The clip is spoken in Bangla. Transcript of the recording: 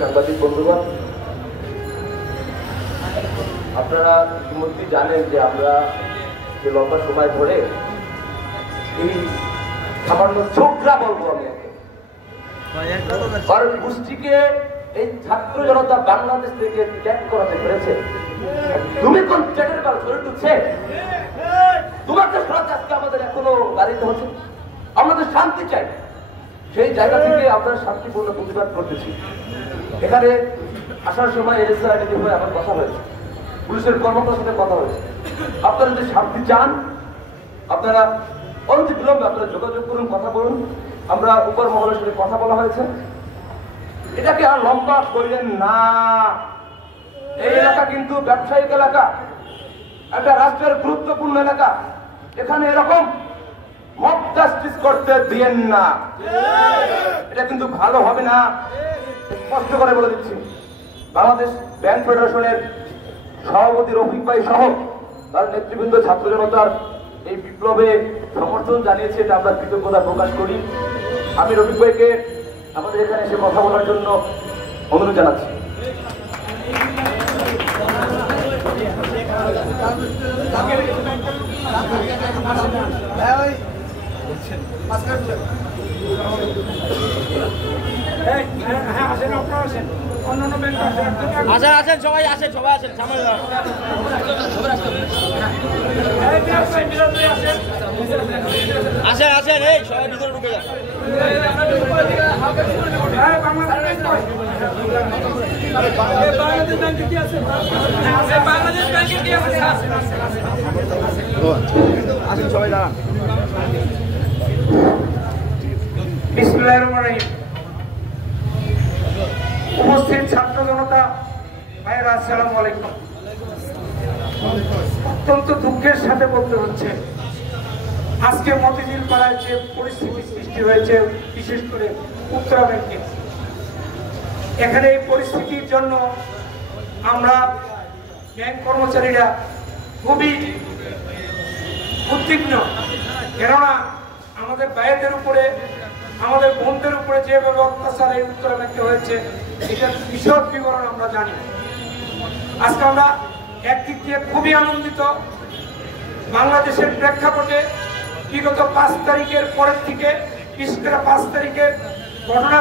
সাংবাদিক বন্ধুগণ, আপনারা ইতিমধ্যে জানেন যে আমরা যে লম্বা সময় ধরে এই সামান্য ছোকরা বলবো আমি কারণ গোষ্ঠীকে এই ছাত্র জনতা বাংলাদেশ থেকে ত্যাগ করাতে পেরেছে। তুমি কোন ত্যাগের কাল করে তুলছে? তোমাকে সরাতে আজকে আমাদের এখনো গাড়িতে হচ্ছে। আমাদের শান্তি চাই, সেই জায়গা থেকে আমরা শান্তিপূর্ণ প্রতিবাদ করতেছি। এখানে আসার সময় এসআইডি হয়ে আমার কথা হয়েছে, পুলিশের কর্মকর্তার সাথে কথা হয়েছে। আপনারা যদি শান্তি চান আপনারা অনতি বিলম্বে আপনারা যোগাযোগ করুন, কথা বলুন। আমরা উপর মহলের সাথে কথা বলা হয়েছে। এটাকে আর লম্বা করলেন না। এই এলাকা কিন্তু ব্যবসায়িক এলাকা, একটা রাষ্ট্রের গুরুত্বপূর্ণ এলাকা। এখানে এরকম মব জাস্টিস করতে দিয়েন না, এটা কিন্তু ভালো হবে না, স্পষ্ট করে বলে দিচ্ছি। বাংলাদেশ ব্যাংক ফেডারেশনের সভাপতি রফিক ভাই সহ তার নেতৃবৃন্দ ছাত্র জনতার এই বিপ্লবে সমর্থন জানিয়েছে, এটা আমরা কৃতজ্ঞতা প্রকাশ করি। আমি রফিক ভাইকে আমাদের এখানে এসে কথা বলার জন্য অনুরোধ জানাচ্ছি। আসেন সবাই আসেন সামনে আসেন এই সবাই ভিতরে ঢুকে যান। আসেন সবাই দাঁড়ান। বিসমিল্লাহির রহমানির রহিম। উপস্থিত ছাত্র জনতা ভাইয়েরা, আসসালামু আলাইকুম। অত্যন্ত দুঃখের সাথে বলতে হচ্ছে, আজকে মতিঝিল পাড়ায় যে পরিস্থিতি সৃষ্টি হয়েছে, বিশেষ করে উত্তরা ব্যাংকে, এখানে এই পরিস্থিতির জন্য আমরা ব্যাংক কর্মচারীরা খুবই উদ্বিগ্ন। কেননা আমাদের ভাইদের উপরে, আমাদের বোনদের উপরে যেভাবে অত্যাচার এই উত্তরা ব্যাংকে হয়েছে, এটার বিশদ বিবরণ আমরা জানি। আজকে আমরা একদিক দিয়ে খুবই আনন্দিত, বাংলাদেশের প্রেক্ষাপটে বিগত 5 তারিখের পরের থেকে, বিশেষ করে 5 তারিখের ঘটনা